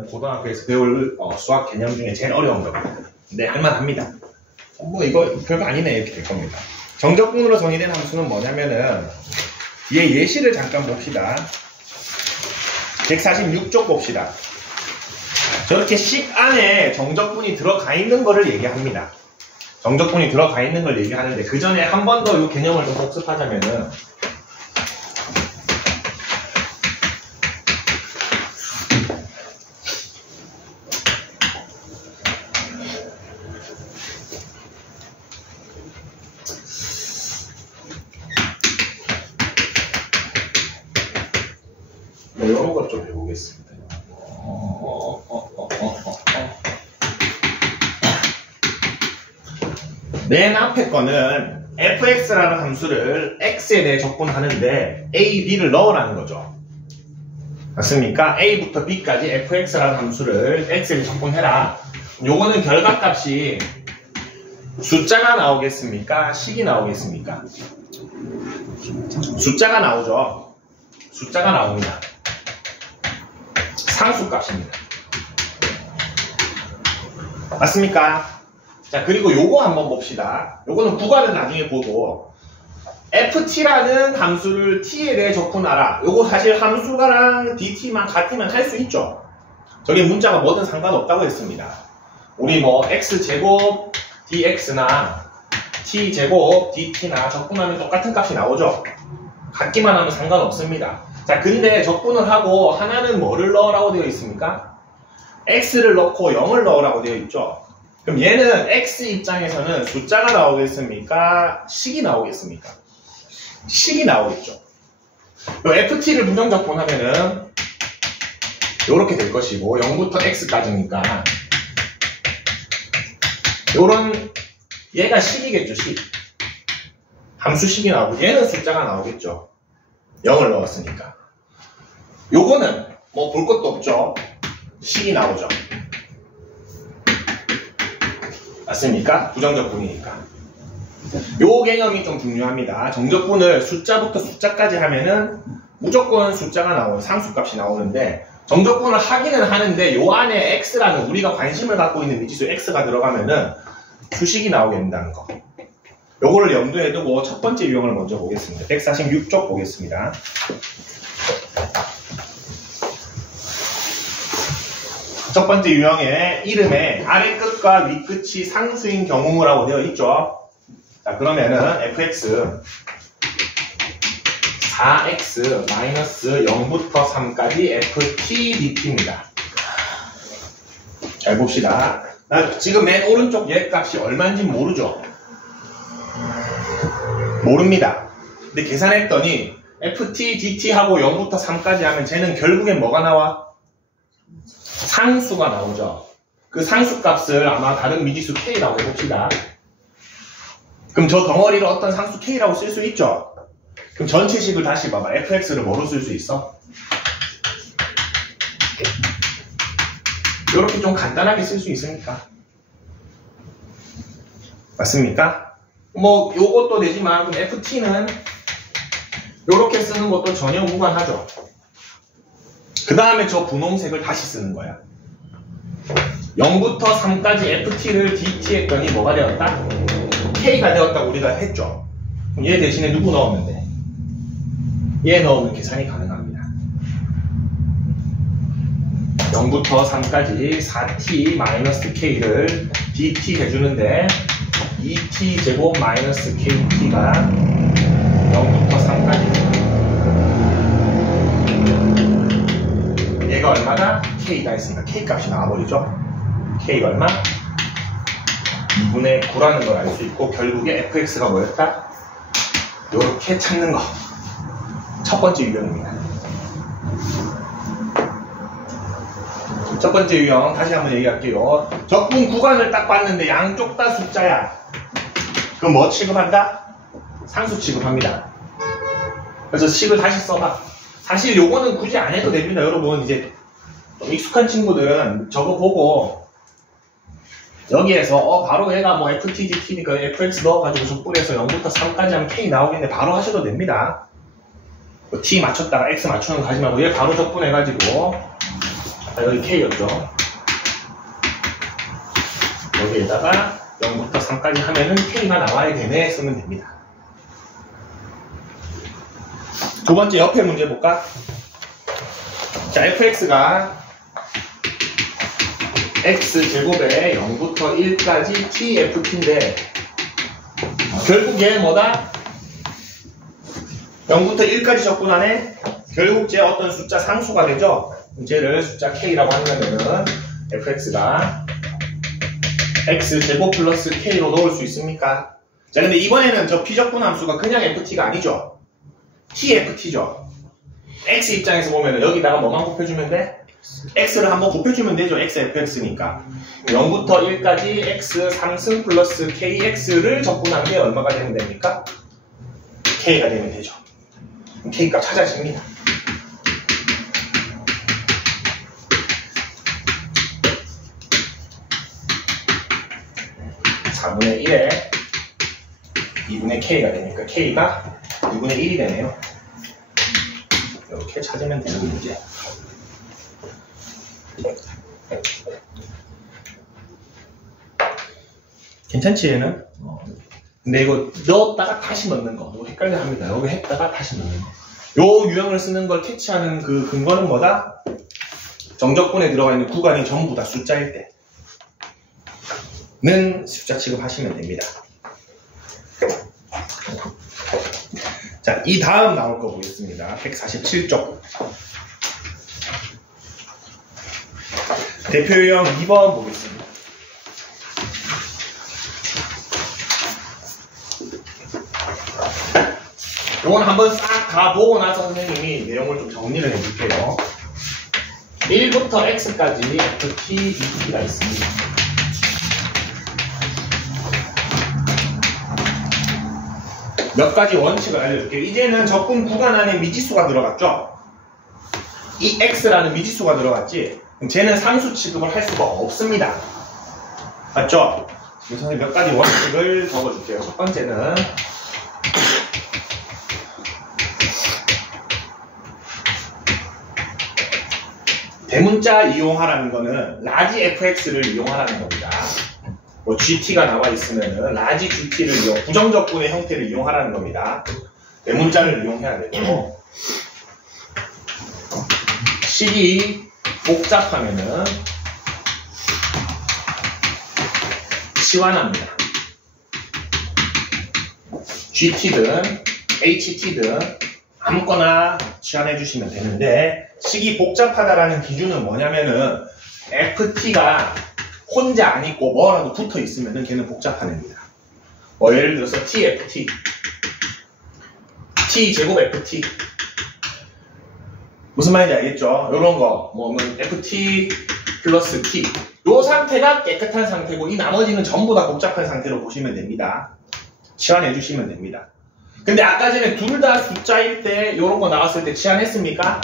거는 고등학교에서 배울 수학 개념 중에 제일 어려운 겁니다. 근데 할만합니다. 뭐 이거 별거 아니네 이렇게 될 겁니다. 정적분으로 정의된 함수는 뭐냐면은 얘 예시를 잠깐 봅시다. 146쪽 봅시다. 저렇게 식 안에 정적분이 들어가 있는 거를 얘기합니다. 정적분이 들어가 있는 걸 얘기하는데 그 전에 한 번 더 이 개념을 좀 복습하자면은 이런 것 좀 해보겠습니다. 맨 앞에 거는 fx라는 함수를 x에 대해 적분하는데 a, b를 넣으라는 거죠. 맞습니까? a부터 b까지 fx라는 함수를 x에 적분해라. 요거는 결과값이 숫자가 나오겠습니까? 식이 나오겠습니까? 숫자가 나오죠. 숫자가 나옵니다. 상수값입니다. 맞습니까? 자, 그리고 요거 한번 봅시다. 요거는 구간은 나중에 보고 ft라는 함수를 t에 대해 적분하라. 요거 사실 함수가랑 dt만 같으면 할 수 있죠. 저게 문자가 뭐든 상관없다고 했습니다. 우리 뭐 x제곱 dx나 t제곱 dt나 적분하면 똑같은 값이 나오죠. 같기만 하면 상관없습니다. 자, 근데 적분을 하고 하나는 뭐를 넣으라고 되어 있습니까? x를 넣고 0을 넣으라고 되어 있죠. 그럼 얘는 x 입장에서는 숫자가 나오겠습니까? 식이 나오겠습니까? 식이 나오겠죠. ft를 부정적분하면은 요렇게 될 것이고 0부터 x까지니까 요런 얘가 식이겠죠. 식. 함수식이 나오고 얘는 숫자가 나오겠죠. 0을 넣었으니까. 요거는 뭐 볼 것도 없죠. 식이 나오죠. 맞습니까? 부정적분이니까. 요 개념이 좀 중요합니다. 정적분을 숫자부터 숫자까지 하면은 무조건 숫자가 나오는 상수값이 나오는데 정적분을 하기는 하는데 요 안에 x라는 우리가 관심을 갖고 있는 미지수 x가 들어가면은 수식이 나오게 된다는 거. 요거를 염두에 두고 첫 번째 유형을 먼저 보겠습니다. 146쪽 보겠습니다. 첫 번째 유형의 이름에 아래 끝과 위 끝이 상수인 경우라고 되어 있죠. 자, 그러면은 fx 4x 0부터 3까지 ft dt입니다. 잘 봅시다. 지금 맨 오른쪽 얘 값이 얼마인지 모르죠? 모릅니다. 근데 계산했더니 ft dt하고 0부터 3까지 하면 쟤는 결국엔 뭐가 나와? 상수가 나오죠. 그 상수값을 아마 다른 미지수 k라고 해봅시다. 그럼 저 덩어리를 어떤 상수 k라고 쓸 수 있죠? 그럼 전체식을 다시 봐봐. fx를 뭐로 쓸 수 있어? 이렇게 좀 간단하게 쓸 수 있으니까. 맞습니까? 뭐 요것도 되지만 ft는 요렇게 쓰는 것도 전혀 무관하죠. 그 다음에 저 분홍색을 다시 쓰는 거야. 0부터 3까지 ft를 dt 했더니 뭐가 되었다? k가 되었다고 우리가 했죠. 그럼 얘 대신에 누구 넣으면 돼? 얘 넣으면 계산이 가능합니다. 0부터 3까지 4t k를 dt 해주는데 2t 제곱 kt가 0부터 3까지 얘가 얼마나? k가 있으니까 k 값이 나와버리죠. k가 얼마? 2분의 9라는 걸 알 수 있고 결국에 fx가 뭐였다? 요렇게 찾는 거. 첫 번째 유형입니다. 첫 번째 유형 다시 한번 얘기할게요. 적분 구간을 딱 봤는데 양쪽 다 숫자야. 그럼 뭐 취급한다? 상수 취급합니다. 그래서 식을 다시 써봐. 사실 요거는 굳이 안 해도 됩니다. 여러분 이제 좀 익숙한 친구들은 저거 보고 여기에서 바로 얘가 뭐 ft dt니까 fx 넣어가지고 적분해서 0부터 3까지 하면 k 나오겠네 바로 하셔도 됩니다. t 맞췄다가 x 맞추는 거 하지 말고 얘 바로 적분해가지고 여기 K였죠. 여기에다가 0부터 3까지 하면은 K가 나와야 되네 쓰면 됩니다. 두 번째 옆에 문제 볼까? 자, fx가 x제곱에 0부터 1까지 tft인데 결국 얘 뭐다? 0부터 1까지 접근하네? 결국 쟤 어떤 숫자 상수가 되죠? 쟤를 숫자 k라고 하면은 fx가 x제곱 플러스 k로 넣을 수 있습니까? 자, 근데 이번에는 저 피적분 함수가 그냥 ft가 아니죠? tft죠? x 입장에서 보면 여기다가 뭐만 곱해주면 돼? x를 한번 곱해주면 되죠. xfx니까 0부터 1까지 x 3승 플러스 kx를 적분한 게 얼마가 되면 됩니까? k가 되면 되죠. k값 찾아집니다. 4분의 1에 2분의 k가 되니까 k가 2분의 1이 되네요. 이렇게 찾으면 되는 문제. 괜찮지 얘는? 근데 이거 넣었다가 다시 넣는 거 이거 헷갈려 합니다. 여기 했다가 다시 넣는 거. 요 유형을 쓰는 걸 캐치하는 그 근거는 뭐다? 정적분에 들어가 있는 구간이 전부 다 숫자일 때는 숫자 취급하시면 됩니다. 자, 이 다음 나올 거 보겠습니다. 147쪽. 대표 유형 2번 보겠습니다. 요건 한번 싹 다 보고 나서 선생님이 내용을 좀 정리를 해줄게요. 1부터 x까지 ft, dt가 있습니다. 몇 가지 원칙을 알려줄게요. 이제는 적분 구간 안에 미지수가 들어갔죠? 이 x라는 미지수가 들어갔지? 그럼 쟤는 상수 취급을 할 수가 없습니다. 맞죠? 그래서 몇 가지 원칙을 적어줄게요. 첫 번째는 대문자 이용하라는 거는 라지 fx를 이용하라는 겁니다. 뭐 gt가 나와 있으면은 라지 gt를 부정적분의 형태를 이용하라는 겁니다. 대문자를 이용해야 되고 식이 복잡하면은 치환합니다. gt든 ht든 아무거나 치환해 주시면 되는데 식이 복잡하다라는 기준은 뭐냐면은 ft가 혼자 안 있고 뭐라도 붙어 있으면은 걔는 복잡한 애입니다. 뭐 예를 들어서 tft, t제곱 ft 무슨 말인지 알겠죠? 요런 거 뭐면 ft 플러스 t 요 상태가 깨끗한 상태고 이 나머지는 전부 다 복잡한 상태로 보시면 됩니다. 치환해 주시면 됩니다. 근데 아까 전에 둘 다 숫자일 때 요런 거 나왔을 때 치환했습니까?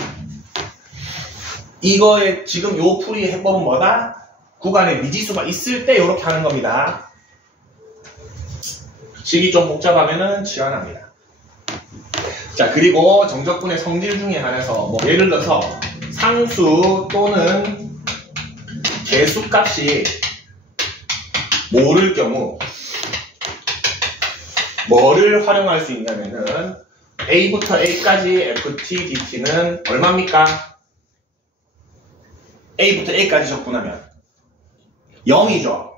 이거에 지금 요 풀이의 해법은 뭐다? 구간에 미지수가 있을 때 요렇게 하는 겁니다. 식이 좀 복잡하면은 치환합니다. 자, 그리고 정적분의 성질 중에 한해서 뭐 예를 들어서 상수 또는 개수값이 모를 경우 뭐를 활용할 수 있냐면은 a부터 a까지 ft, dt는 얼마입니까? a부터 a까지 적분하면 0이죠.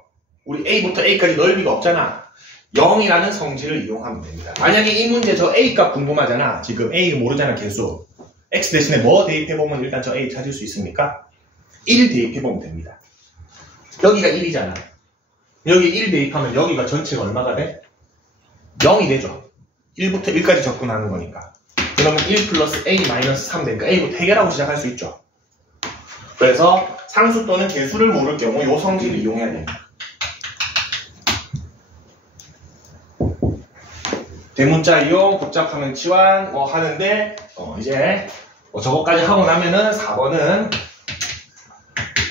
우리 a부터 a까지 넓이가 없잖아. 0이라는 성질을 이용하면 됩니다. 만약에 이 문제 저 a값 궁금하잖아. 지금 a 모르잖아 개수. x 대신에 뭐 대입해보면 일단 저 a 찾을 수 있습니까? 1 대입해보면 됩니다. 여기가 1이잖아. 여기 1 대입하면 여기가 전체가 얼마가 돼? 0이 되죠. 1부터 1까지 접근하는 거니까. 그러면 1 플러스 a 마이너스 3 되니까 a부터 해결하고 시작할 수 있죠. 그래서 상수 또는 개수를 모를 경우 이 성질을 이용해야 됩니다. 대문자 이용, 복잡하면 치환 뭐 하는데 이제 뭐 저거까지 하고 나면은 4번은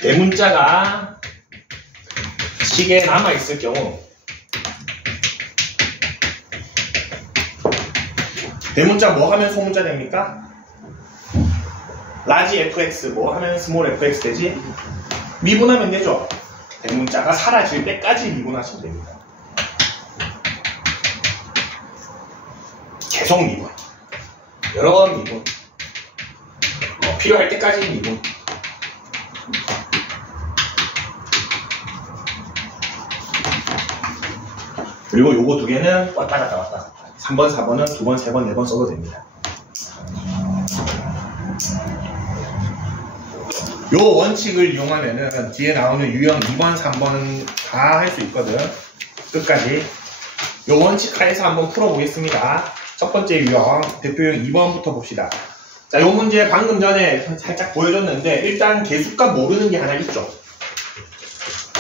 대문자가 식에 남아있을 경우 대문자 뭐 하면 소문자 됩니까? 라지 fx 뭐 하면 스몰 fx 되지? 미분하면 되죠? 대문자가 사라질 때까지 미분하시면 됩니다. 계속 미분. 여러 번 미분. 필요할 때까지 미분. 그리고 요거 두 개는 왔다 갔다 왔다 갔다. 3번, 4번은 2번, 3번, 4번 써도 됩니다. 요 원칙을 이용하면은 뒤에 나오는 유형 2번, 3번 다 할 수 있거든. 끝까지. 요 원칙 하에서 한번 풀어보겠습니다. 첫 번째 유형, 대표형 2번부터 봅시다. 자, 요 문제 방금 전에 살짝 보여줬는데 일단 개수값 모르는 게 하나 있죠.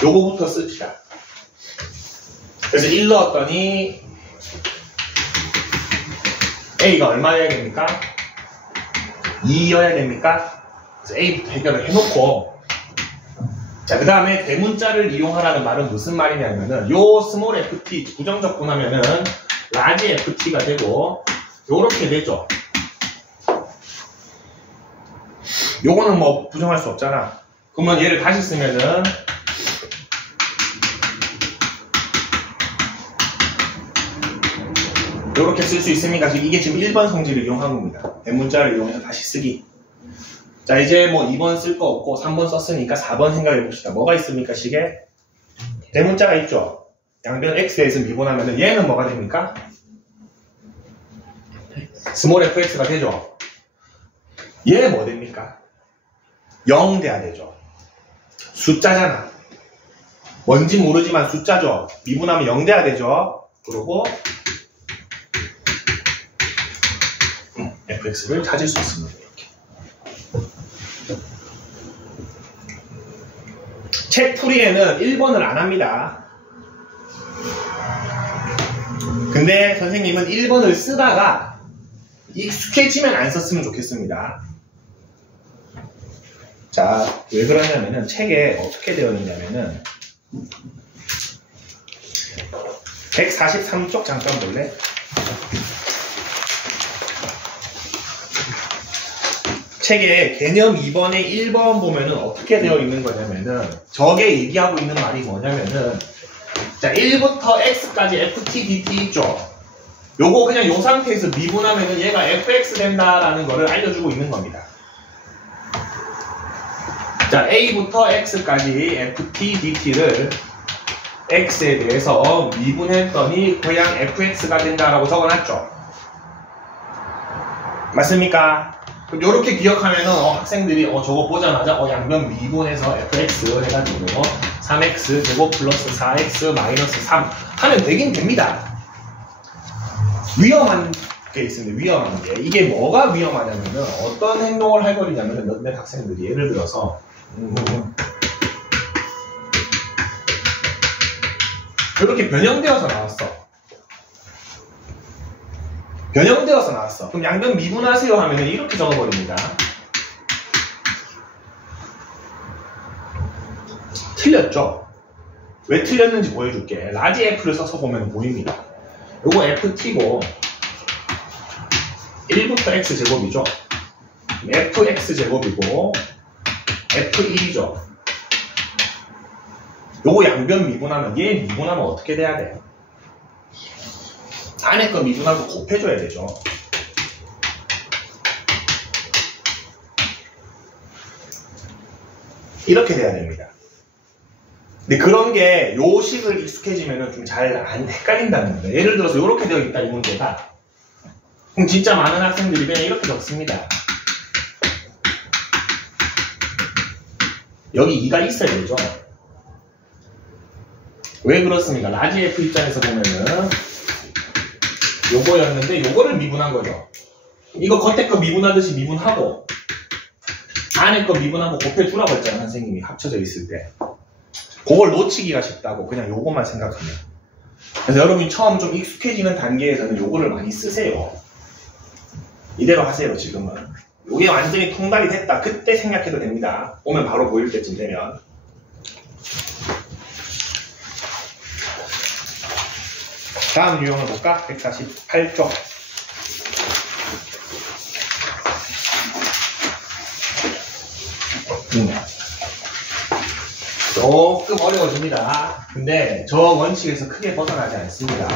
요거부터 씁시다. 그래서 1 넣었더니 A가 얼마여야 됩니까? 2여야 됩니까? 그래서 A부터 해결을 해놓고 자, 그 다음에 대문자를 이용하라는 말은 무슨 말이냐면은 요 스몰 ft 부정적분하면은 라지 ft가 되고 요렇게 되죠. 요거는 뭐 부정할 수 없잖아. 그러면 얘를 다시 쓰면은 요렇게 쓸 수 있으니까 이게 지금 1번 성질을 이용한 겁니다. 대문자를 이용해서 다시 쓰기. 자, 이제 뭐 2번 쓸 거 없고 3번 썼으니까 4번 생각해 봅시다. 뭐가 있습니까, 식에? 대문자가 있죠. 양변 x에서 미분하면 얘는 뭐가 됩니까? 스몰 fx가 되죠. 얘 뭐 됩니까? 0 돼야 되죠. 숫자잖아. 뭔지 모르지만 숫자죠. 미분하면 0 돼야 되죠. 그리고 fx를 찾을 수 있습니다. 이렇게. 책 풀이에는 1번을 안 합니다. 근데 선생님은 1번을 쓰다가 익숙해지면 안 썼으면 좋겠습니다. 자, 왜 그러냐면은 책에 어떻게 되어 있냐면은 143쪽 잠깐 볼래? 책에 개념 2번에 1번 보면은 어떻게 되어 있는 거냐면은 저게 얘기하고 있는 말이 뭐냐면은 자, 1부터 x까지 ft, dt 있죠? 요거 그냥 요 상태에서 미분하면은 얘가 fx 된다라는 거를 알려주고 있는 겁니다. 자, a부터 x까지 ft, dt를 x에 대해서 미분했더니 그냥 fx가 된다라고 적어놨죠? 맞습니까? 요렇게 기억하면은 학생들이 저거 보자마자 양변 미분해서 fx 해가지고 3x 제곱 플러스 4x 마이너스 3 하면 되긴 됩니다. 위험한 게 있습니다. 위험한 게. 이게 뭐가 위험하냐면은 어떤 행동을 할 거냐면은 몇몇 학생들이 예를 들어서 이렇게 변형되어서 나왔어. 변형되어서 나왔어. 그럼 양변 미분하세요 하면 이렇게 적어버립니다. 틀렸죠? 왜 틀렸는지 보여줄게. 라지 f를 써서 보면 보입니다. 요거 ft고 1부터 x제곱이죠. fx제곱이고 f1이죠. 요거 양변 미분하면 얘 미분하면 어떻게 돼야 돼? 안에 거 미분하고 곱해줘야 되죠. 이렇게 돼야 됩니다. 근데 그런 게 요 식을 익숙해지면 좀 잘 안 헷갈린다는 겁니다. 예를 들어서 이렇게 되어 있다 이 문제가. 그럼 진짜 많은 학생들이 그냥 이렇게 적습니다. 여기 2가 있어야 되죠. 왜 그렇습니까? 라지 f 입장에서 보면은 요거였는데 요거를 미분한 거죠. 이거 겉에 거 미분하듯이 미분하고 안에 거 미분하고 곱해주라고 했잖아 선생님이 합쳐져 있을 때. 그걸 놓치기가 쉽다고 그냥 요거만 생각하면. 그래서 여러분이 처음 좀 익숙해지는 단계에서는 요거를 많이 쓰세요. 이대로 하세요 지금은. 요게 완전히 통달이 됐다 그때 생각해도 됩니다. 오면 바로 보일 때쯤 되면. 다음 유형을 볼까? 148쪽. 조금 어려워집니다. 근데 저 원칙에서 크게 벗어나지 않습니다.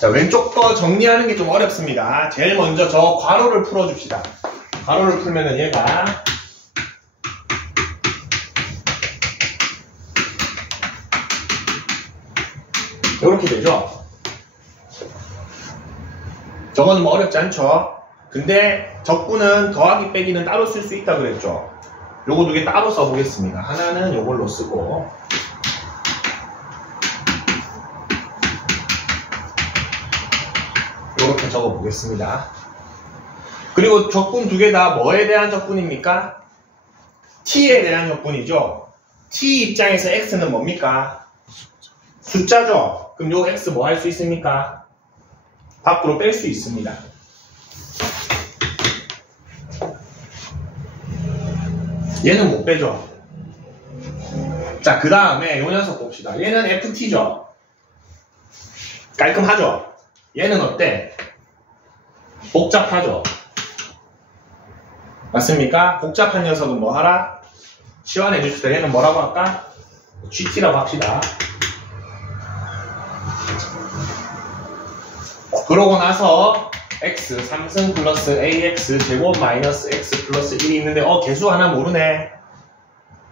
자, 왼쪽 거 정리하는 게 좀 어렵습니다. 제일 먼저 저 괄호를 풀어줍시다. 괄호를 풀면은 얘가 이렇게 되죠. 저거는 뭐 어렵지 않죠. 근데 적분은 더하기 빼기는 따로 쓸 수 있다 그랬죠. 요거 두 개 따로 써보겠습니다. 하나는 요걸로 쓰고 이렇게 적어보겠습니다. 그리고 적분 두 개 다 뭐에 대한 적분입니까? t에 대한 적분이죠. t 입장에서 x는 뭡니까? 숫자죠. 그럼 요 x 뭐 할 수 있습니까? 밖으로 뺄 수 있습니다. 얘는 못 빼죠. 자, 그 다음에 요 녀석 봅시다. 얘는 ft죠. 깔끔하죠? 얘는 어때? 복잡하죠? 맞습니까? 복잡한 녀석은 뭐 하라? 시환해 줍시다. 얘는 뭐라고 할까? gt라고 합시다. 그러고 나서 x 3승 플러스 ax 제곱 마이너스 x 플러스 1이 있는데 개수 하나 모르네.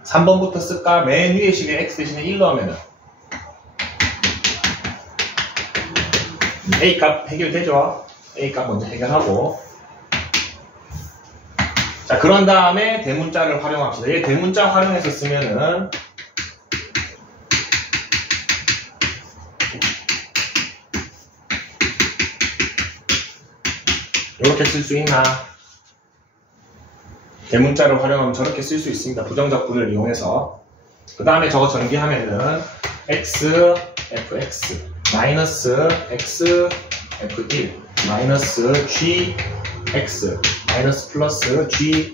3번부터 쓸까? 맨 위에 식에 x 대신에 1로 하면은 A값 해결되죠? A값 먼저 해결하고 자, 그런 다음에 대문자를 활용합시다. 얘 대문자 활용해서 쓰면은 이렇게 쓸 수 있나? 대문자를 활용하면 저렇게 쓸 수 있습니다. 부정적분을 이용해서. 그 다음에 저거 전개하면은 x, fx 마이너스 x, f1 마이너스 g, x 마이너스 플러스 g,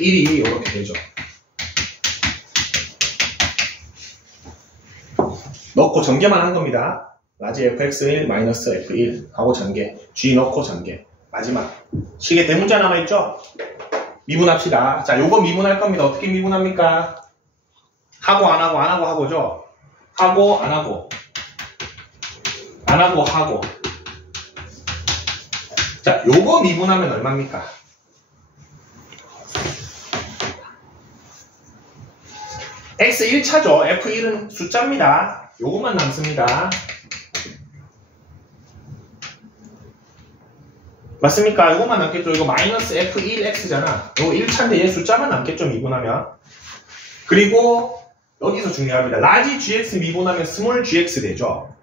1이 이렇게 되죠. 넣고 전개만 한 겁니다. 라지 fx1 마이너스 f1 하고 전개, g 넣고 전개. 마지막 식에 대문자 남아있죠? 미분합시다. 자, 요거 미분할 겁니다. 어떻게 미분합니까? 하고 안하고 안하고 하고죠? 하고 안하고 안하고 하고. 자, 요거 미분하면 얼마입니까? x 1차죠. f1은 숫자입니다. 요것만 남습니다. 맞습니까? 이것만 남겠죠. 이거 마이너스 f1x잖아. 이거 1차인데 얘 숫자만 남겠죠. 미분하면. 그리고 여기서 중요합니다. 라지 gx 미분하면 스몰 gx 되죠.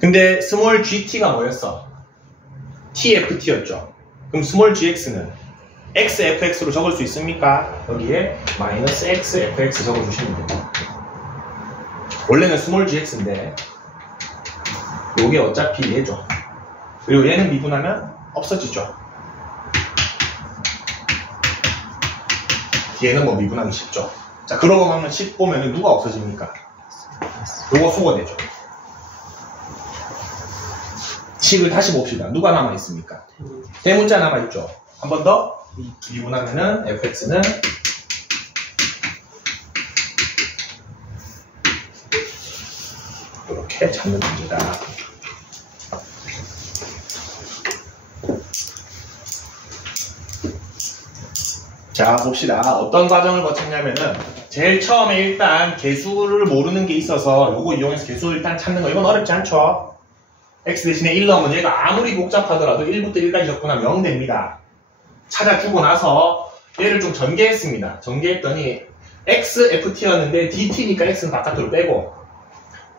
근데 스몰 gt가 뭐였어? tft였죠. 그럼 스몰 gx는 xfx로 적을 수 있습니까? 여기에 마이너스 xfx 적어주시면 됩니다. 원래는 스몰 gx인데 요게 어차피 얘죠. 그리고 얘는 미분하면 없어지죠. 얘는 뭐 미분하기 쉽죠. 자, 그러고 보면 10 보면 누가 없어집니까? 요거 수거되죠. 식을 다시 봅시다. 누가 남아있습니까? 대문자 남아있죠. 한 번 더 미분하면은 fx는 이렇게 찾는 겁니다. 자, 봅시다. 어떤 과정을 거쳤냐면은 제일 처음에 일단 개수를 모르는 게 있어서 요거 이용해서 개수를 일단 찾는 거. 이건 어렵지 않죠? x 대신에 1 넣으면 얘가 아무리 복잡하더라도 1부터 1까지 적분하면 0 됩니다. 찾아주고 나서 얘를 좀 전개했습니다. 전개했더니 x, ft였는데 dt니까 x는 바깥으로 빼고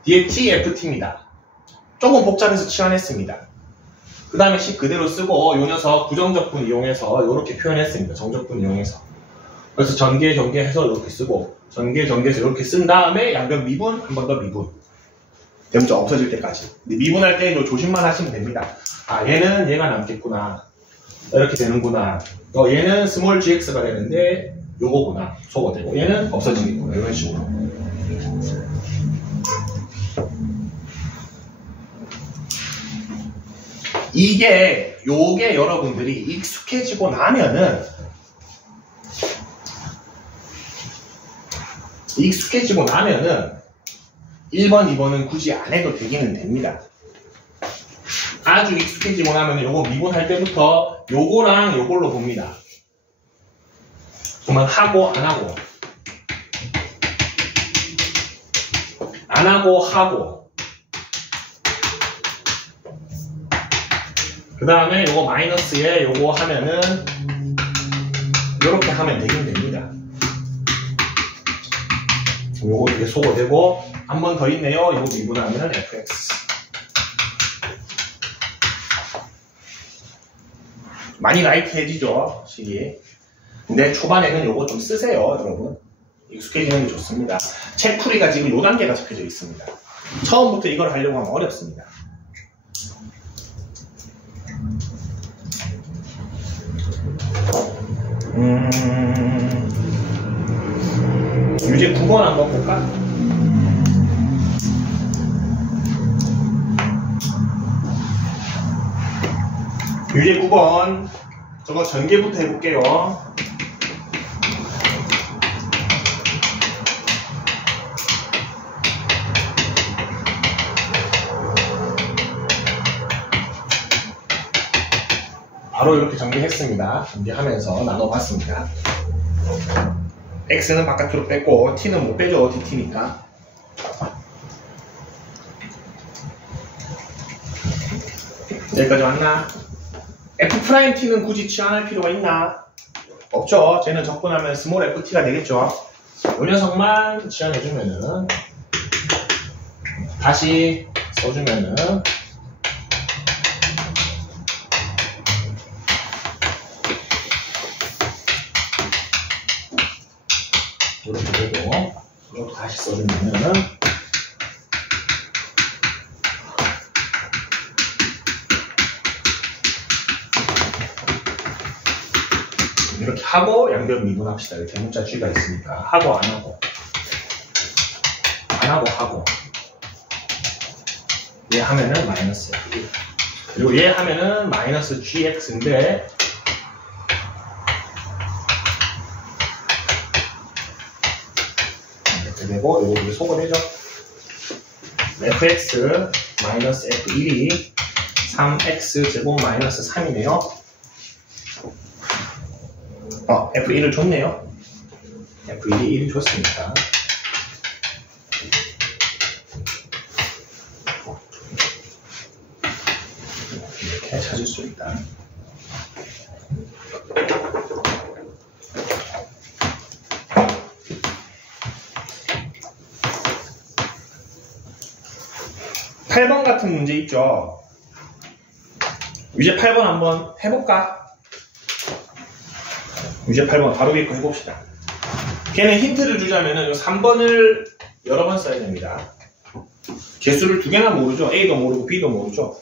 뒤에 t, ft입니다. 조금 복잡해서 치환했습니다. 그 다음에 식 그대로 쓰고 요 녀석 부정적분 이용해서 이렇게 표현했습니다. 정적분 이용해서. 그래서 전개해서 이렇게 쓰고 전개해서 이렇게 쓴 다음에 양변 미분, 한 번 더 미분. 대문자 없어질 때까지. 근데 미분할 때 조심만 하시면 됩니다. 아, 얘는 얘가 남겠구나. 이렇게 되는구나. 얘는 스몰 gx가 되는데 요거구나. 소거되고 얘는 없어지겠구나. 이런 식으로. 요게 여러분들이 익숙해지고 나면은 1번, 2번은 굳이 안 해도 되기는 됩니다. 아주 익숙해지고 나면 요거 미분할 때부터 요거랑 요걸로 봅니다. 그러면 하고 안 하고 안 하고 하고 그 다음에 요거 마이너스에 요거 하면은 요렇게 하면 되긴 됩니다. 요거 이렇게 소거되고 한 번 더 있네요. 요거 미분하면 fx 많이 라이트해지죠 식이. 근데 초반에는 요거 좀 쓰세요 여러분. 익숙해지는 게 좋습니다. 책풀이가 지금 요 단계가 적혀져 있습니다. 처음부터 이걸 하려고 하면 어렵습니다. 유제 9번 한번 볼까? 유제 9번 저거 전개부터 해볼게요. 바로 이렇게 전개했습니다. 전개하면서 나눠봤습니다. x는 바깥으로 뺐고 t는 못 빼죠. dt니까. 여기까지 왔나? f't는 굳이 치환할 필요가 있나? 없죠. 쟤는 적분하면 스몰 ft가 되겠죠. 이 녀석만 치환해주면은 다시 써주면은 이렇게 되고 이것도 다시 써주면은 이렇게 하고 양변 미분합시다. 이렇게 대문자 G가 있으니까 하고 안 하고 안 하고 하고 얘 하면은 마이너스 그리고 얘 하면은 마이너스 GX인데 이렇게 되고 요거 소거되죠. fx 마이너스 f1이 3x 제곱 마이너스 3이네요. F1을 줬네요. F1이 1이 줬으니까. 이렇게 찾을 수 있다. (8번) 같은 문제 있죠. 이제 8번 한번 해볼까? 이제 8번 바로 읽고 해봅시다. 걔는 힌트를 주자면은 3번을 여러 번 써야 됩니다. 개수를 2개나 모르죠. A도 모르고 B도 모르죠.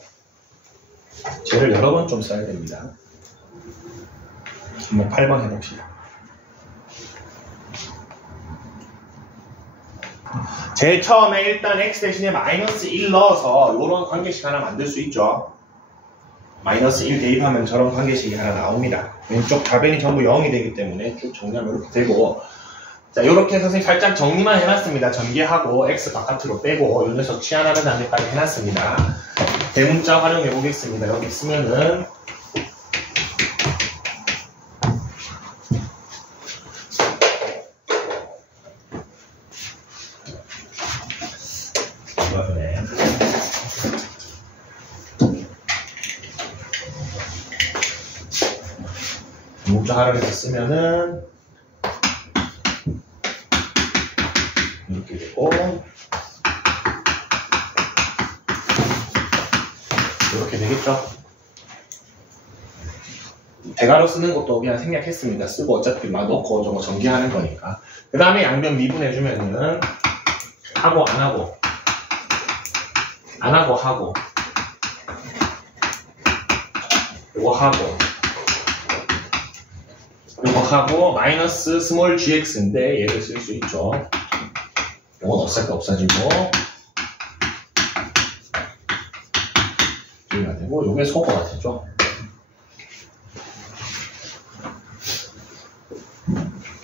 쟤를 여러 번 좀 써야 됩니다. 한번 8번 해봅시다. 제일 처음에 일단 x 대신에 마이너스 1 넣어서 이런 관계식 하나 만들 수 있죠. 마이너스 1 대입하면 저런 관계식이 하나 나옵니다. 왼쪽 답변이 전부 0이 되기 때문에 쭉 정리하면 이렇게 되고, 자, 이렇게 선생님 살짝 정리만 해놨습니다. 전개하고 x 바깥으로 빼고 이 녀석 치환하는 단계까지 해놨습니다. 대문자 활용해 보겠습니다. 여기 쓰면은 문자 활용해서 쓰면은 이렇게 되고 이렇게 되겠죠. 대괄호 쓰는 것도 그냥 생략했습니다. 쓰고 어차피 막 넣고 저거 전개하는 거니까. 그 다음에 양변 미분해주면은 하고 안 하고 안 하고 하고 이거 하고 이거 하고 마이너스 스몰 gx인데 얘를 쓸 수 있죠. 이건 없애니까 없어지고 B가 되고 요게 소거가 되죠.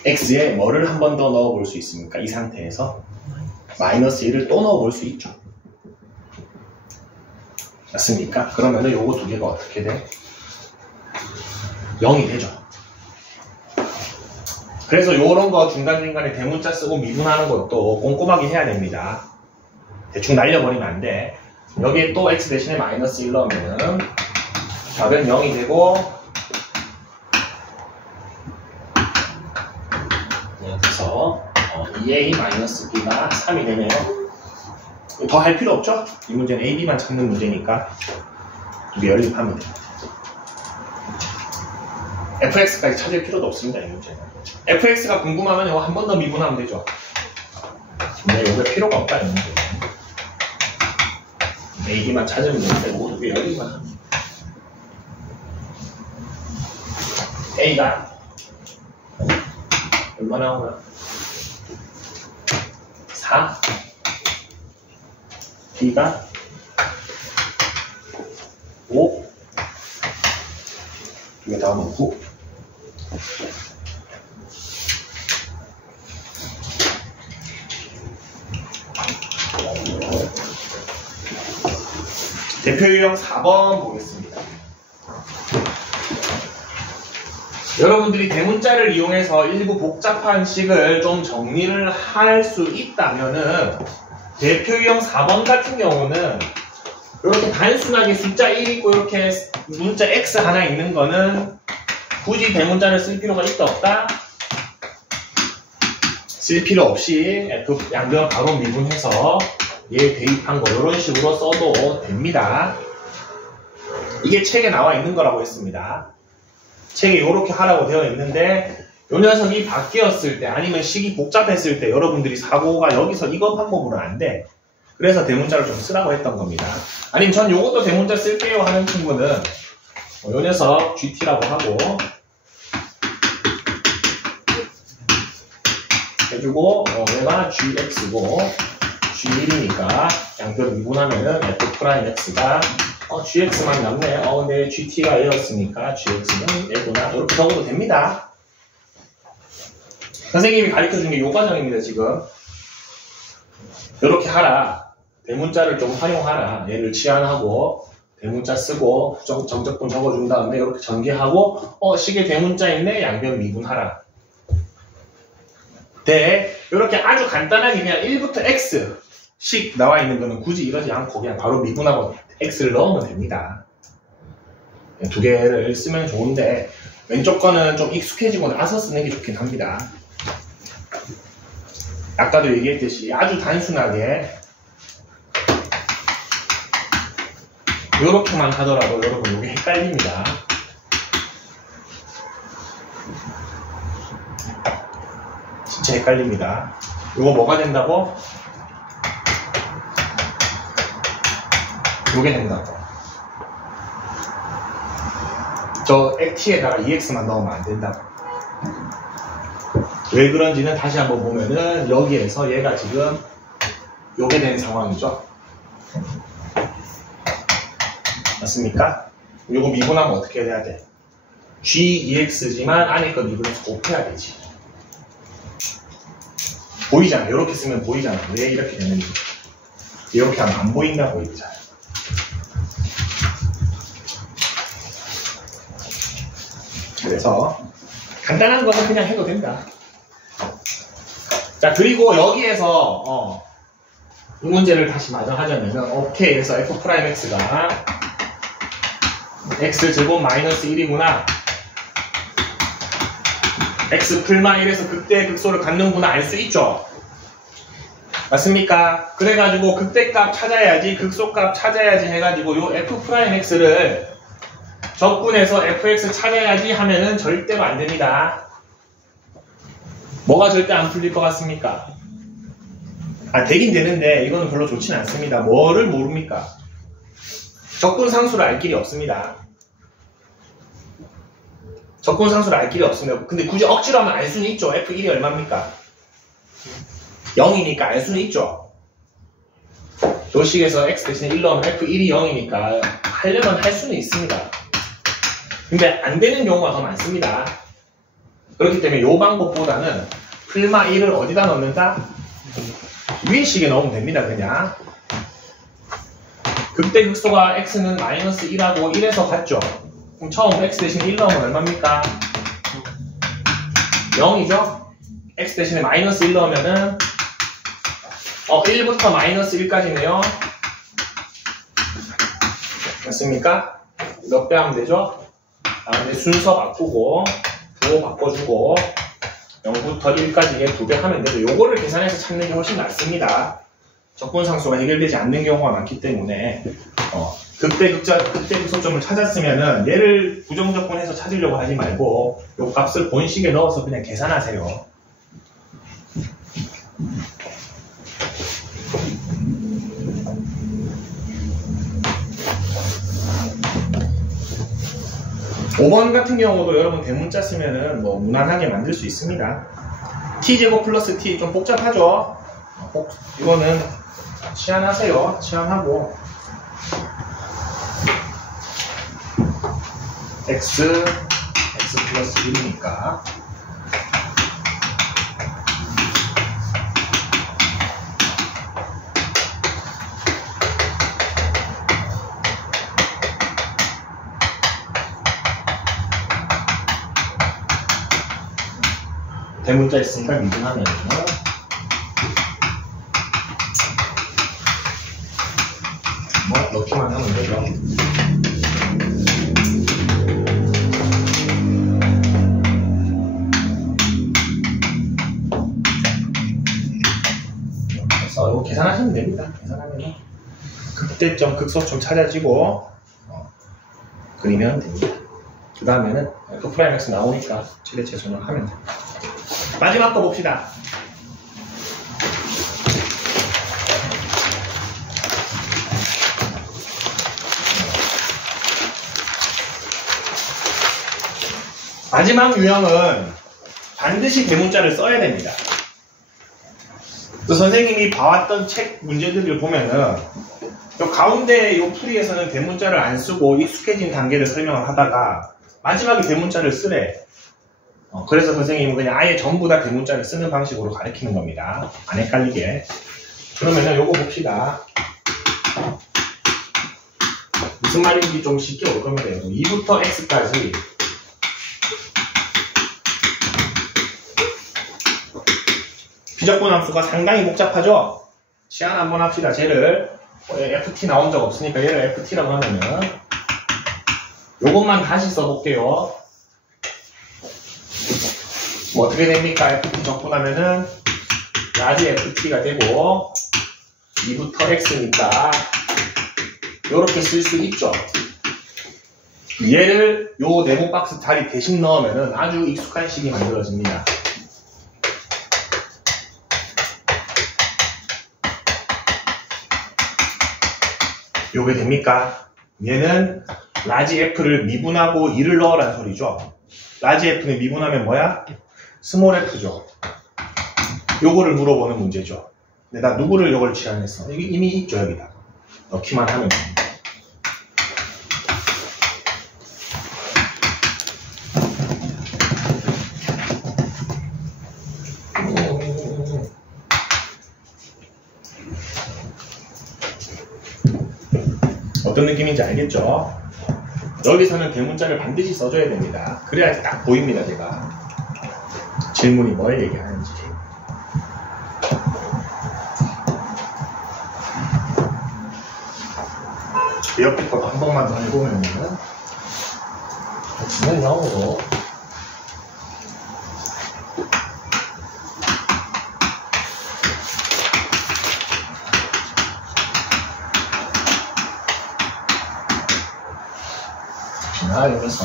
X에 뭐를 한 번 더 넣어볼 수 있습니까? 이 상태에서 마이너스 1을 또 넣어볼 수 있죠. 맞습니까? 그러면은 요거 두 개가 어떻게 돼? 0이 되죠. 그래서 요런 거 중간중간에 대문자 쓰고 미분하는 것도 꼼꼼하게 해야 됩니다. 대충 날려버리면 안 돼. 여기에 또 x 대신에 마이너스 1 넣으면은 답은 0이 되고, 그래서 2a 마이너스 b가 3이 되네요. 더 할 필요 없죠? 이 문제는 a, b만 찾는 문제니까 이게 연립하면 돼요. fx까지 찾을 필요도 없습니다. 이 문제는. fx가 궁금하면 이거 한 번 더 미분하면 되죠. 근데 이거 필요가 없다 이 문제는. a, b만 찾으면 되는데 모두 게 연립만 합니다. a가 얼마나 나오나? 4 b가 5 두 개 다 하면 9 대표 유형 4번 보겠습니다. 여러분들이 대문자를 이용해서 일부 복잡한 식을 좀 정리를 할 수 있다면은 대표 유형 4번 같은 경우는 이렇게 단순하게 숫자 1 있고 이렇게 문자 x 하나 있는 거는 굳이 대문자를 쓸 필요가 있다 없다? 쓸 필요 없이 F 양변 바로 미분해서 얘 대입한 거 이런 식으로 써도 됩니다. 이게 책에 나와 있는 거라고 했습니다. 책에 이렇게 하라고 되어 있는데 요 녀석이 바뀌었을 때 아니면 식이 복잡했을 때 여러분들이 사고가 여기서 이거 방법으로는 안 돼. 그래서 대문자를 좀 쓰라고 했던 겁니다. 아니면 전 요것도 대문자 쓸게요 하는 친구는 요 녀석 GT라고 하고 해주고 얘가 GX고 G1이니까 양변 미분하면은 F'X가 GX만 남네. 근데 GT가 얘였으니까 GX는 얘구나. 이렇게 적어도 됩니다. 선생님이 가르쳐준 게 요 과정입니다, 지금. 이렇게 하라. 대문자를 좀 활용하라. 얘를 치환하고, 대문자 쓰고, 정적분 적어준 다음에 이렇게 전개하고, 식에 대문자 있네? 양변 미분하라. 네. 이렇게 아주 간단하게 그냥 1부터 X 식 나와 있는 거는 굳이 이러지 않고 그냥 바로 미분하고 X를 넣으면 됩니다. 두 개를 쓰면 좋은데, 왼쪽 거는 좀 익숙해지고 나서 쓰는 게 좋긴 합니다. 아까도 얘기했듯이 아주 단순하게 요렇게만 하더라도 여러분 이게 헷갈립니다. 진짜 헷갈립니다. 이거 뭐가 된다고? 요게 된다고. 저 t에다가 ex만 넣으면 안 된다고. 왜 그런지는 다시 한번 보면은 여기에서 얘가 지금 요게 된 상황이죠. 맞습니까? 요거 미분하면 어떻게 해야 돼? GEX지만 안에 거 미분해서 곱해야 되지. 보이잖아. 이렇게 쓰면 보이잖아. 왜 이렇게 되는지. 이렇게 하면 안 보인다고 했잖아. 그래서 간단한 거는 그냥 해도 된다. 자, 그리고 여기에서 이 문제를 다시 마정하자면은 오케이 해서 F'X가 X제곱 마이너스 1이구나. X 풀마 1에서 극대의 극소를 갖는구나 알 수 있죠? 맞습니까? 그래가지고 극대값 찾아야지 극소값 찾아야지 해가지고 요 F'X를 적분해서 fx 찾아야지 하면은 절대로 안 됩니다. 뭐가 절대 안 풀릴 것 같습니까? 되긴 되는데 이거는 별로 좋진 않습니다. 뭐를 모릅니까? 적분상수를 알 길이 없습니다. 적분상수를 알 길이 없습니다. 근데 굳이 억지로 하면 알 수는 있죠. f1이 얼마입니까? 0이니까 알 수는 있죠. 요 요 식에서 x 대신에 1 넣으면 f1이 0이니까 하려면 할 수는 있습니다. 근데 안 되는 경우가 더 많습니다. 그렇기 때문에 이 방법보다는 플마 1을 어디다 넣는다? 위에 식에 넣으면 됩니다. 그냥 극대 극소가 x는 마이너스 1하고 1에서 같죠? 그럼 처음 x 대신에 1 넣으면 얼마입니까? 0이죠? x 대신에 마이너스 1 넣으면은 1부터 마이너스 1까지네요. 맞습니까? 몇 배 하면 되죠? 이제 순서 바꾸고 부호 바꿔주고 0부터 1까지 2배 하면 되죠. 요거를 계산해서 찾는 게 훨씬 낫습니다. 적분상수가 해결되지 않는 경우가 많기 때문에 극대 극소점을 찾았으면은 얘를 부정적분해서 찾으려고 하지 말고 요 값을 본식에 넣어서 그냥 계산하세요. (5번) 같은 경우도 여러분 대문자 쓰면은 뭐 무난하게 만들 수 있습니다. t제곱 플러스 t 좀 복잡하죠? 이거는 치환하세요. 치환하고 x 플러스 1이니까 대문자 있으니까 미분하면 뭐 넣기만 하면 되죠. 그래서 이거 계산하시면 됩니다. 계산하면 극대점, 극소점 찾아지고 그리면 됩니다. 그 다음에는 F'(x) 나오니까 최대 최소를 하면 됩니다. 마지막 거 봅시다. 마지막 유형은 반드시 대문자를 써야 됩니다. 또 선생님이 봐왔던 책 문제들을 보면은 요 가운데 요 풀이에서는 대문자를 안 쓰고 익숙해진 단계를 설명을 하다가 마지막에 대문자를 쓰래. 그래서 선생님은 그냥 아예 전부 다 대문자를 쓰는 방식으로 가르치는 겁니다. 안 헷갈리게. 그러면은 요거 봅시다. 무슨 말인지 좀 쉽게 올 겁니다. 2부터 x까지 비적분 함수가 상당히 복잡하죠? 시안 한번 합시다. 쟤를 ft 나온 적 없으니까 얘를 ft라고 하면은 요것만 다시 써볼게요. 뭐 어떻게 됩니까? ft 적분하면은 라지 ft가 되고 2부터 x니까 요렇게 쓸 수 있죠. 얘를 요 네모 박스 자리 대신 넣으면은 아주 익숙한 식이 만들어집니다. 요게 됩니까? 얘는 라지 f를 미분하고 2를 넣으라는 소리죠. 라지 f는 미분하면 뭐야? 스몰 f죠. 요거를 물어보는 문제죠. 근데 나 누구를 요걸 치환했어? 이미 있죠, 여기다. 넣기만 하면 됩니다. 어떤 느낌인지 알겠죠? 여기서는 대문자를 반드시 써줘야 됩니다. 그래야 딱 보입니다, 제가. 질문이 뭘 얘기하는지. 옆에 것도 한 번만 더 해보면은 진행형으로 여기서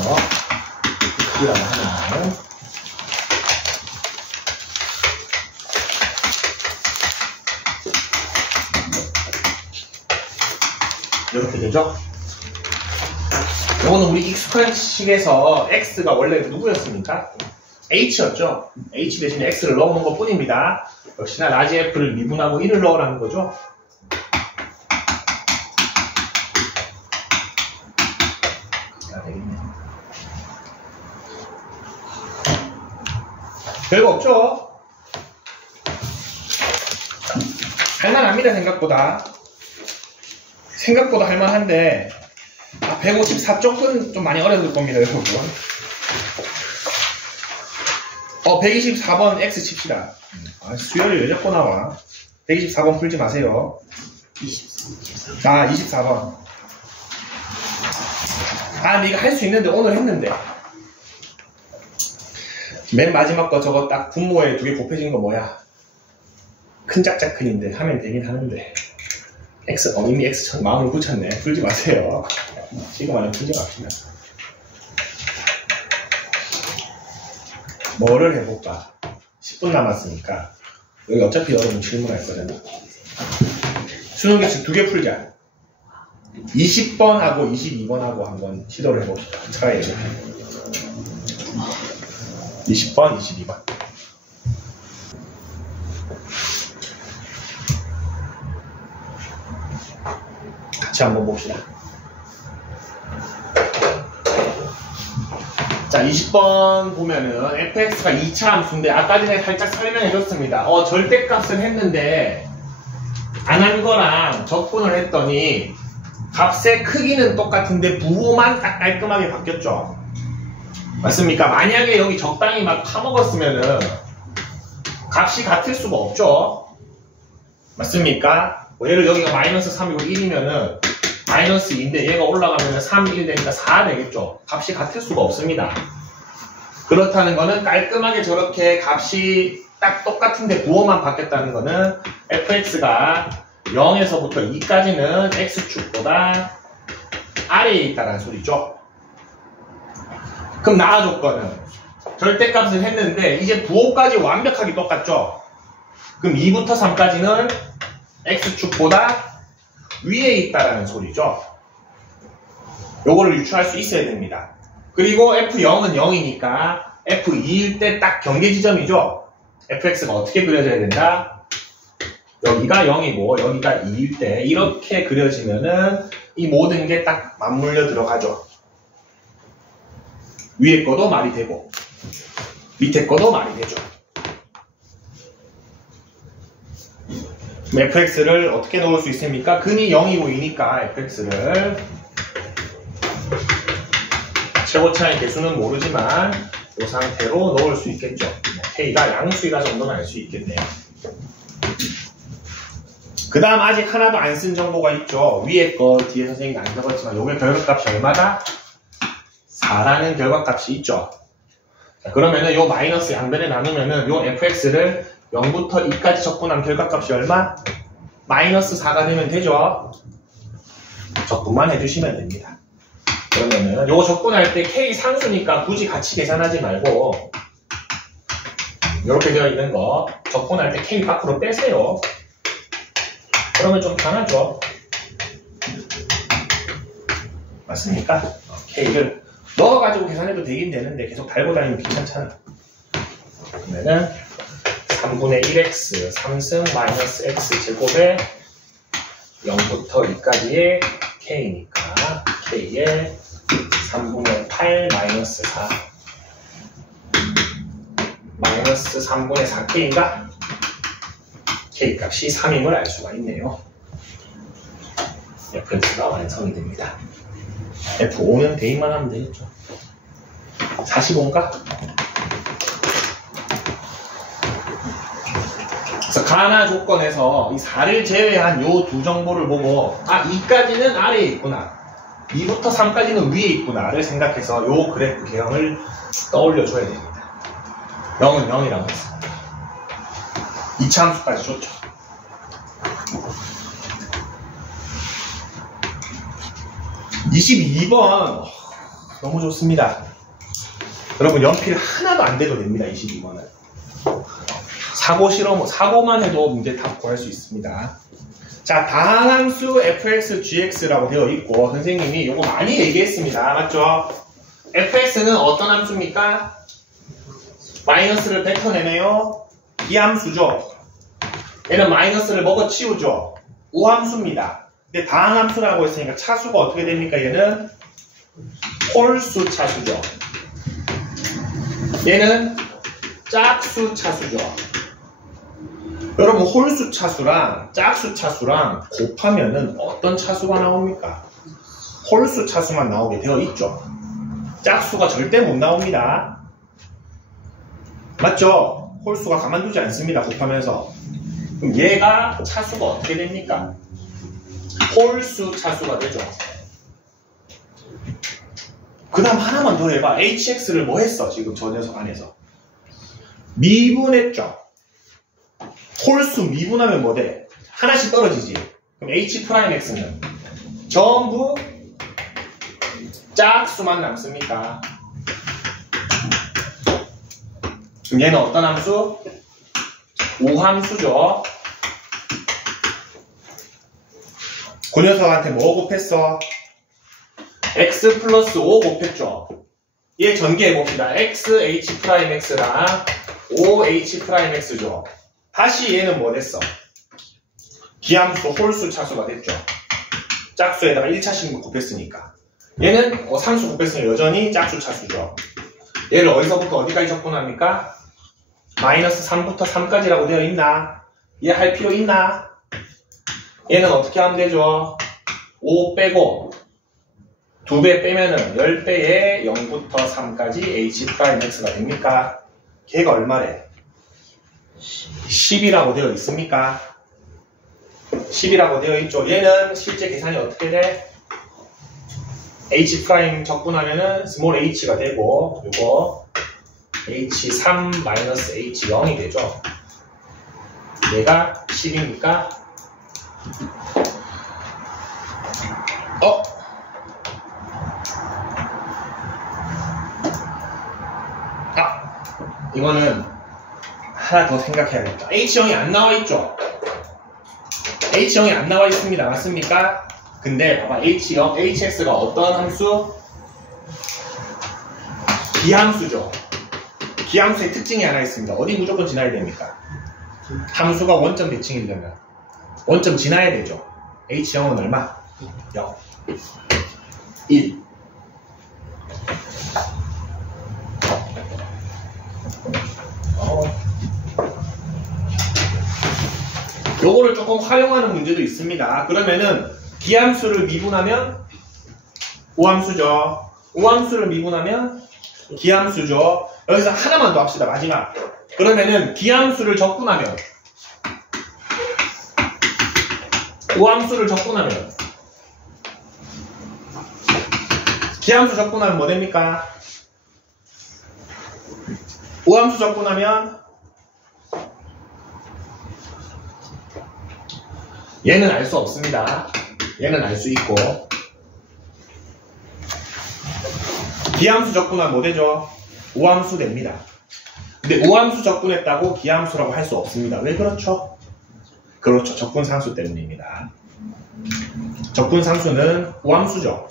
크기라고 하면 이렇게 되죠? 이거는 우리 익숙한 식에서 x가 원래 누구였습니까? h였죠? h 대신에 x를 넣어놓은 것 뿐입니다. 역시나 라지 f를 미분하고 1을 넣으라는 거죠? 별거 없죠? 할만합니다, 생각보다. 생각보다 할만한데, 154쪽은 좀 많이 어려울 겁니다, 여러분. 124번 X 칩시다. 수열이 왜 자꾸 나와? 124번 풀지 마세요. 24번. 네가 할 수 있는데, 오늘 했는데. 맨 마지막 거 저거 딱 분모에 2개 곱해진 거 뭐야? 큰 작작 큰인데 하면 되긴 하는데. 이미 X 마음을 굳혔네. 풀지 마세요. 지금 안에 풀지 맙시다. 뭐를 해볼까? 10분 남았으니까. 여기 어차피 여러분 질문할 거잖아. 수능 계측 2개 풀자. 20번하고 22번하고 한번 시도를 해봅시다. 트라이 해볼게요. 20번, 22번. 같이 한번 봅시다. 자, 20번 보면은 fx가 2차 함수인데 아까 전에 살짝 설명해 줬습니다. 절대값을 했는데 안 한 거랑 적분을 했더니 값의 크기는 똑같은데 부호만 딱 깔끔하게 바뀌었죠. 맞습니까? 만약에 여기 적당히 막 파먹었으면은 값이 같을 수가 없죠. 맞습니까? 예를 여기가 마이너스 3이고 1이면은 마이너스 2인데 얘가 올라가면은 3, 1 되니까 4 되겠죠. 값이 같을 수가 없습니다. 그렇다는 거는 깔끔하게 저렇게 값이 딱 똑같은데 부호만 바뀌었다는 거는 fx가 0에서부터 2까지는 x축보다 아래에 있다는 소리죠. 그럼 나아 조건은 절대값을 했는데 이제 부호까지 완벽하게 똑같죠. 그럼 2부터 3까지는 x축보다 위에 있다라는 소리죠. 요거를 유추할 수 있어야 됩니다. 그리고 f0은 0이니까 f2일 때 딱 경계 지점이죠. fx가 어떻게 그려져야 된다? 여기가 0이고 여기가 2일 때 이렇게 그려지면은 이 모든 게 딱 맞물려 들어가죠. 위에 거도 말이 되고 밑에 거도 말이 되죠. fx를 어떻게 넣을 수 있습니까? 근이 0이고 2니까 fx를 최고차의 개수는 모르지만 이 상태로 넣을 수 있겠죠. k가 양수이라 정도는 알 수 있겠네요. 그 다음 아직 하나도 안 쓴 정보가 있죠. 위에 거 뒤에 선생님이 안 적었지만 요게 결과값이 얼마다? 4라는 결과값이 있죠. 자, 그러면은 요 마이너스 양변에 나누면은 요 fx를 0부터 2까지 적분한 결과값이 얼마? 마이너스 4가 되면 되죠. 적분만 해주시면 됩니다. 그러면은 요거 적분할 때 k 상수니까 굳이 같이 계산하지 말고 이렇게 되어 있는 거 적분할 때 k 밖으로 빼세요. 그러면 좀 편하죠. 맞습니까? k를 넣어가지고 계산해도 되긴 되는데 계속 달고 다니면 귀찮잖아. 그러면은 3분의 1x 3승 마이너스 x 제곱에 0부터 2까지의 k니까 k에 3분의 8 마이너스 4 마이너스 3분의 4k인가? k값이 3임을 알 수가 있네요. fx가 완성이 됩니다. f5는 대입만 하면 되겠죠. 45인가? 그래서 가나 조건에서 이 4를 제외한 요 두 정보를 보고 2까지는 아래에 있구나 2부터 3까지는 위에 있구나를 생각해서 요 그래프 개형을 떠올려 줘야 됩니다. 0은 0이라고 했습니다. 2차 함수까지 줬죠. (22번) 너무 좋습니다. 여러분 연필 하나도 안 돼도 됩니다. 22번은 사고만 해도 문제 답 구할 수 있습니다. 자, 다항함수 fx, gx라고 되어 있고 선생님이 이거 많이 얘기했습니다. 맞죠? fx는 어떤 함수입니까? 마이너스를 뱉어내네요. 이 함수죠. 얘는 마이너스를 먹어치우죠. 우함수입니다. 근데 다항함수라고 했으니까 차수가 어떻게 됩니까? 얘는 홀수 차수죠. 얘는 짝수 차수죠. 여러분 홀수 차수랑 짝수 차수랑 곱하면은 어떤 차수가 나옵니까? 홀수 차수만 나오게 되어 있죠. 짝수가 절대 못 나옵니다. 맞죠? 홀수가 가만두지 않습니다. 곱하면서. 그럼 얘가 차수가 어떻게 됩니까? 홀수 차수가 되죠. 그 다음 하나만 더 해봐. hx를 뭐 했어? 지금 저 녀석 안에서 미분했죠. 홀수 미분하면 뭐 돼? 하나씩 떨어지지. 그럼 h'x는 전부 짝수만 남습니까? 그럼 얘는 어떤 함수? 우함수죠. 그 녀석한테 뭐 곱했어? x 플러스 5 곱했죠. 얘 전개해봅시다. x, h'x랑 5h'x죠. 다시 얘는 뭐 됐어? 기함수 홀수 차수가 됐죠. 짝수에다가 1차씩 곱했으니까. 얘는 상수 곱했으니까 여전히 짝수 차수죠. 얘를 어디서부터 어디까지 적분합니까? 마이너스 3부터 3까지라고 되어 있나? 얘 할 필요 있나? 얘는 어떻게 하면 되죠? 5 빼고 2배 빼면은 10배에 0부터 3까지 h'x가 됩니까? 걔가 얼마래? 10이라고 되어 있습니까? 10이라고 되어 있죠. 얘는 실제 계산이 어떻게 돼? h' 적분하면은 스몰 h가 되고 요거 h3 마이너스 h0이 되죠. 얘가 10이니까 이거는 하나 더 생각해야겠다. H형이 안 나와 있죠? H형이 안 나와 있습니다. 맞습니까? 근데 봐봐. H형, HX가 어떤 함수? 기함수죠. 기함수의 특징이 하나 있습니다. 어디 무조건 지나야 됩니까? 함수가 원점 대칭이려면 원점 지나야 되죠. H형은 얼마? 0. 1. 요거를 조금 활용하는 문제도 있습니다. 그러면은 기함수를 미분하면 우함수죠. 우함수를 미분하면 기함수죠. 여기서 하나만 더 합시다. 마지막. 그러면은 기함수를 적분하면 우함수를 적분하면 기함수 적분하면 뭐 됩니까? 우함수 적분하면 얘는 알 수 없습니다. 얘는 알 수 있고 기함수 적분하면 뭐 되죠? 우함수 됩니다. 근데 우함수 적분했다고 기함수라고 할 수 없습니다. 왜 그렇죠? 그렇죠. 적분상수 때문입니다. 적분상수는 우함수죠.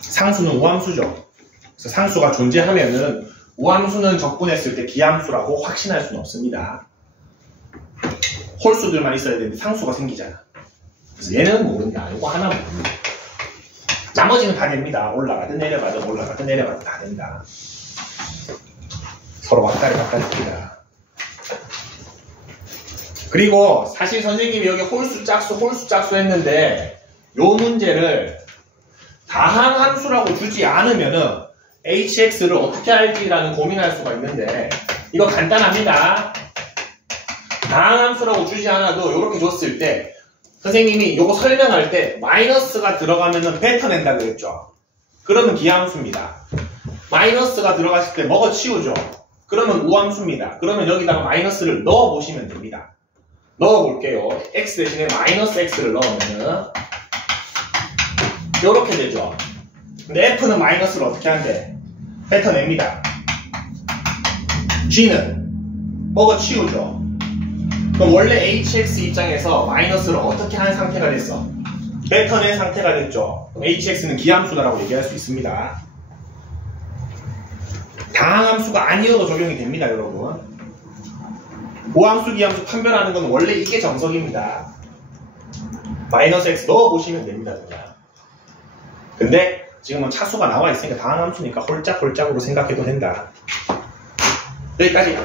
상수는 우함수죠. 그래서 상수가 존재하면은 우함수는 적분했을 때 기함수라고 확신할 수는 없습니다. 홀수들만 있어야 되는데 상수가 생기잖아. 그래서 얘는 모른다. 이거 하나 모릅니다. 나머지는 다 됩니다. 올라가든 내려가든 올라가든 내려가든 다 된다. 서로 왔다리 갔다리 합니다. 그리고 사실 선생님이 여기 홀수 짝수 했는데 요 문제를 다항함수라고 주지 않으면은 hx를 어떻게 할지라는 고민할 수가 있는데 이거 간단합니다. 다항함수라고 주지 않아도 이렇게 줬을 때 선생님이 이거 설명할 때 마이너스가 들어가면은 뱉어낸다 그랬죠. 그러면 기함수입니다. 마이너스가 들어갔을 때 먹어치우죠. 그러면 우함수입니다. 그러면 여기다가 마이너스를 넣어보시면 됩니다. 넣어볼게요. x 대신에 마이너스 x를 넣으면은 이렇게 되죠. 근데 f는 마이너스를 어떻게 한대? 뱉어냅니다. g는 먹어치우죠. 그럼 원래 hx 입장에서 마이너스를 어떻게 하는 상태가 됐어? 뱉어낸 상태가 됐죠. 그럼 hx는 기함수다라고 얘기할 수 있습니다. 다항함수가 아니어도 적용이 됩니다, 여러분. 우함수, 기함수 판별하는 건 원래 이게 정석입니다. 마이너스 x 넣어보시면 됩니다, 그냥. 근데 지금은 차수가 나와 있으니까 다항함수니까 홀짝홀짝으로 생각해도 된다. 여기까지.